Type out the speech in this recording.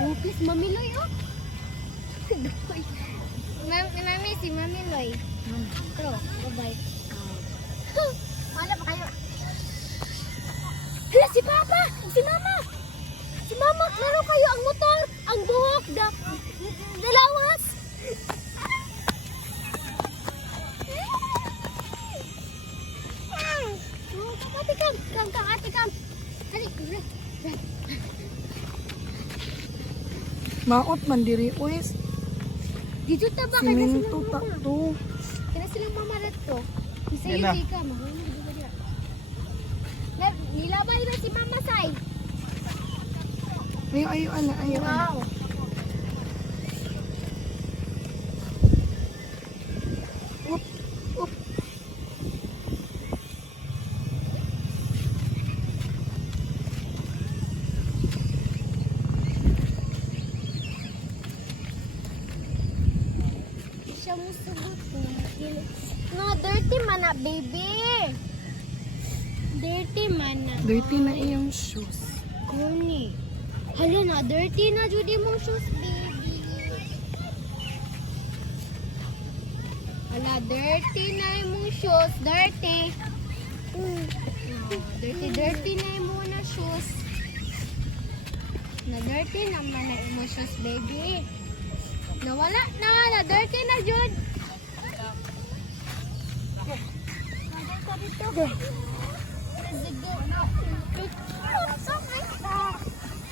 Oh, please, Mamiloy, oh. Mami, si Mami Loy. Pro, bye-bye. Wala pa kayo. Hala, si Papa! Si Mama! Si Mama, laro kayo ang motor, ang buhok, dalawas! Ate Kam! Ate Kam! Dali, Maot man diri oys. dito ta ba? Kaya na Siminto silang ta mama. to. Kaya na silang mama na to. Isa Yan yung na. ika, mahulog ba diya? Nilabay na si Mama Sai. Ayo ana, ayo ana. Wow. Up, up. Siya mo sugot. No, dirty man na, baby. Dirty man na. Dirty na iyong shoes. Kuni. Hala na, dirty na jud imong shoes, baby. Hala, dirty na imong shoes. Dirty. Oh, dirty na imong na shoes. Na dirty naman na imong shoes, baby. Nawala na dirty na jud. Dito.